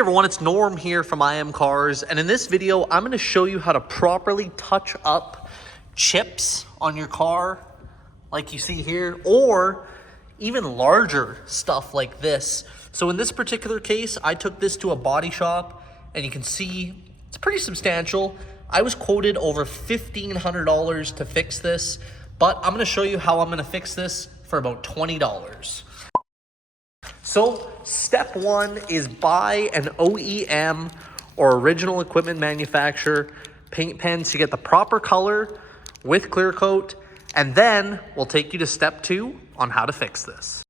everyone, it's Norm here from IMCARS, and in this video, I'm going to show you how to properly touch up chips on your car, like you see here, or even larger stuff like this. So in this particular case, I took this to a body shop, and you can see it's pretty substantial. I was quoted over $1,500 to fix this, but I'm going to show you how I'm going to fix this for about $20. So step one is buy an OEM or original equipment manufacturer paint pen to get the proper color with clear coat, and then we'll take you to step two on how to fix this.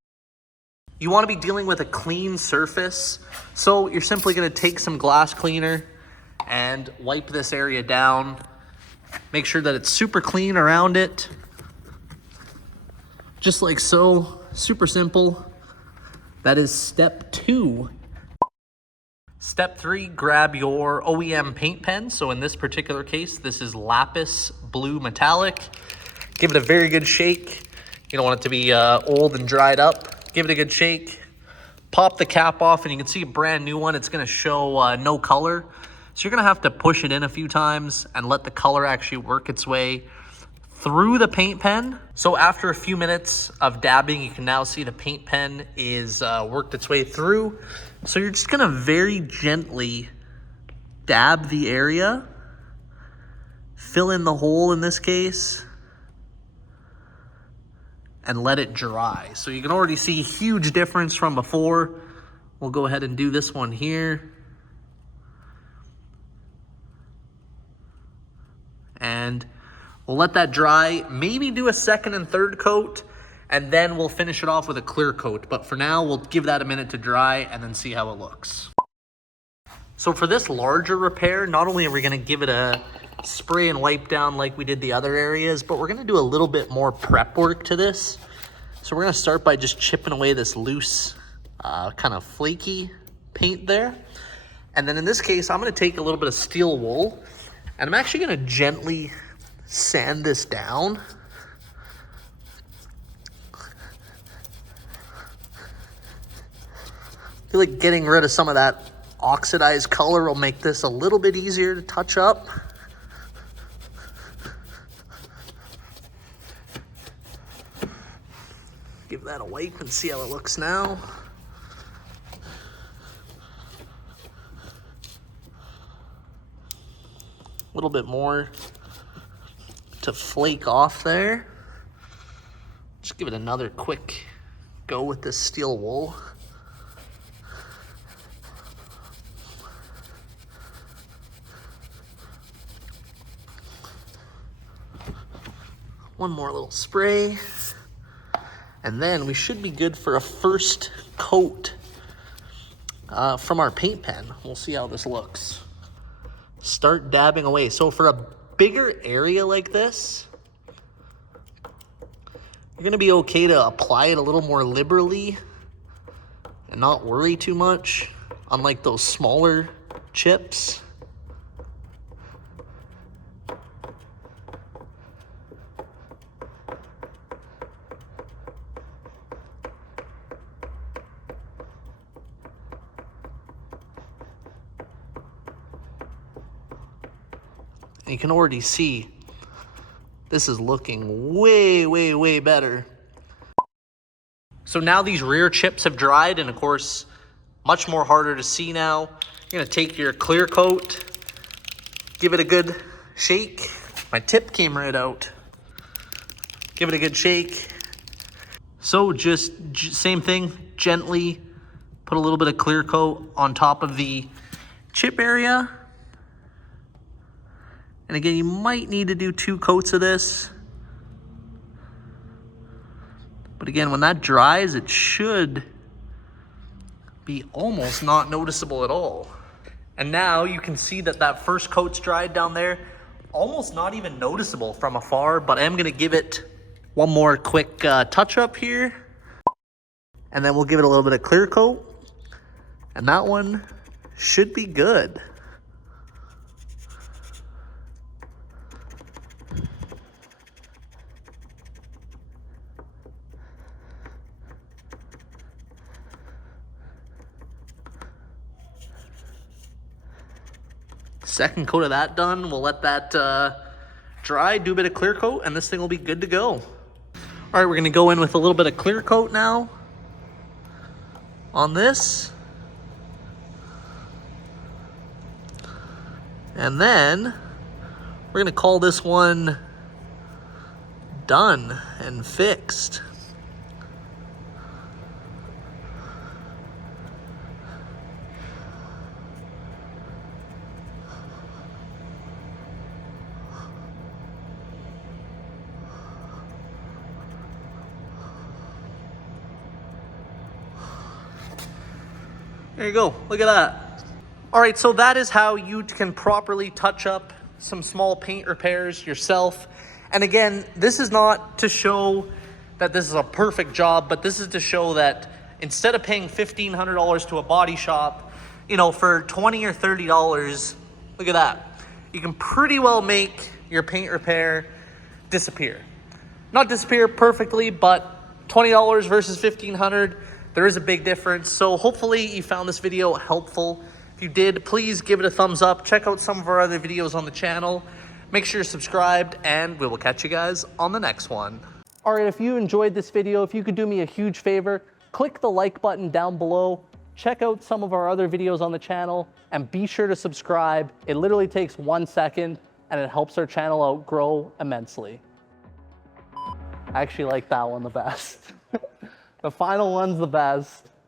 You want to be dealing with a clean surface, so you're simply going to take some glass cleaner and wipe this area down. Make sure that it's super clean around it, just like so. Super simple. That is step two. Step three, grab your OEM paint pen. So in this particular case, this is Lapis Blue Metallic. Give it a very good shake. You don't want it to be old and dried up. Give it a good shake. Pop the cap off, and you can see a brand new one. It's going to show no color. So you're going to have to push it in a few times and let the color actually work its way through the paint pen. So after a few minutes of dabbing, you can now see the paint pen is worked its way through. So you're just gonna very gently dab the area, fill in the hole in this case, and let it dry. So you can already see a huge difference from before. We'll go ahead and do this one here. And we'll let that dry, maybe do a second and third coat, and then we'll finish it off with a clear coat. But for now, we'll give that a minute to dry and then see how it looks. So for this larger repair, not only are we gonna give it a spray and wipe down like we did the other areas, but we're gonna do a little bit more prep work to this. So we're gonna start by just chipping away this loose, kind of flaky paint there. And then in this case, I'm gonna take a little bit of steel wool, and I'm actually gonna gently sand this down. I feel like getting rid of some of that oxidized color will make this a little bit easier to touch up. Give that a wipe and see how it looks now. A little bit more to flake off there. Just give it another quick go with this steel wool. One more little spray, and then we should be good for a first coat from our paint pen. We'll see how this looks. Start dabbing away. So for a bigger area like this, you're gonna be okay to apply it a little more liberally and not worry too much, unlike those smaller chips. You can already see this is looking way, way, way better. So now these rear chips have dried, and of course, much more harder to see now. You're gonna take your clear coat, give it a good shake. My tip came right out. Give it a good shake. So just same thing, gently put a little bit of clear coat on top of the chip area. And again, you might need to do 2 coats of this. But again, when that dries, it should be almost not noticeable at all. And now you can see that that first coat's dried down there, almost not even noticeable from afar, but I am gonna give it one more quick touch up here. And then we'll give it a little bit of clear coat. And that one should be good. Second coat of that done. We'll let that dry, do a bit of clear coat, and this thing will be good to go. All right, we're gonna go in with a little bit of clear coat now on this. And then we're gonna call this one done and fixed. There you go, look at that. All right, so that is how you can properly touch up some small paint repairs yourself. And again, this is not to show that this is a perfect job, but this is to show that instead of paying $1,500 to a body shop, you know, for $20 or $30, look at that. You can pretty well make your paint repair disappear. Not disappear perfectly, but $20 versus $1,500, there is a big difference. So hopefully you found this video helpful. If you did, please give it a thumbs up. Check out some of our other videos on the channel. Make sure you're subscribed, and we will catch you guys on the next one. All right, if you enjoyed this video, if you could do me a huge favor, click the like button down below. Check out some of our other videos on the channel, and be sure to subscribe. It literally takes 1 second, and it helps our channel out grow immensely. I actually like that one the best. The final one's the best.